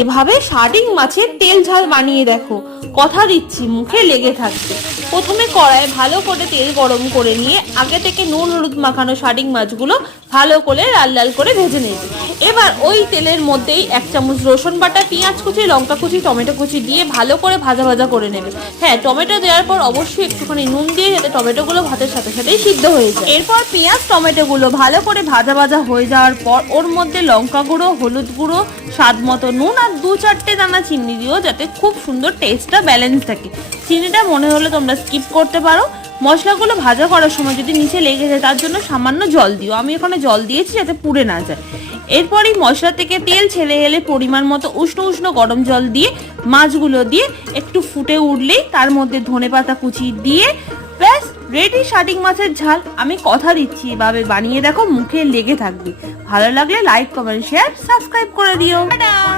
এভাবে শার্ডিং মাছের তেল ঝাল বানিয়ে দেখো। কথা দিচ্ছি, মুখে লেগে থাকবে প্রথমে কড়ায় ভালো করে তেল গরম করে নিয়ে, আগে থেকে নুন, হলুদ মাখানো শার্ডিং মাছগুলো ভালো করে লাল লাল করে ভেজে নেবে। এবার ওই তেলের মধ্যেই এক চামচ রসুন বাটা, পেঁয়াজ কুচি, লঙ্কা কুচি, টমেটো কুচি দিয়ে ভালো করে ভাজা ভাজা করে নেবে। হ্যাঁ টমেটো দেওয়ার পর অবশ্যই একটুখানি নুন দিয়ে যাতে টমেটোগুলো ভাতের সাথে সাথেই সিদ্ধ হয়ে যায়। এরপর পেঁয়াজ, টমেটোগুলো ভালো করে ভাজা ভাজা হয়ে যাওয়ার পর ওর মধ্যে লঙ্কা গুঁড়ো, হলুদ গুঁড়ো, স্বাদ মতো নুন আর দু চারটে দানা চিনি দিও যাতে খুব সুন্দর টেস্টটা ব্যালেন্স থাকে। চিনিটা মনে হলে তোমরা স্কিপ করতে পারো। মশলাগুলো ভাজা করার সময় যদি নিচে লেগে যায়, তার জন্য সামান্য জল দিও। আমি এখানে জল দিয়েছি যাতে পুড়ে না যায়। এরপরই মশলা থেকে তেল ছেড়ে এলে পরিমাণ মতো উষ্ণ উষ্ণ গরম জল দিয়ে, মাছগুলো দিয়ে একটু ফুটে উঠলেই তার মধ্যে ধনে পাতা কুচি দিয়ে ব্যাস রেডি শাটিং মাছের ঝাল। আমি কথা দিচ্ছি, এভাবে বানিয়ে দেখো, মুখে লেগে থাকবে। ভালো লাগলে লাইক কমেন্ট শেয়ার সাবস্ক্রাইব করে দিও।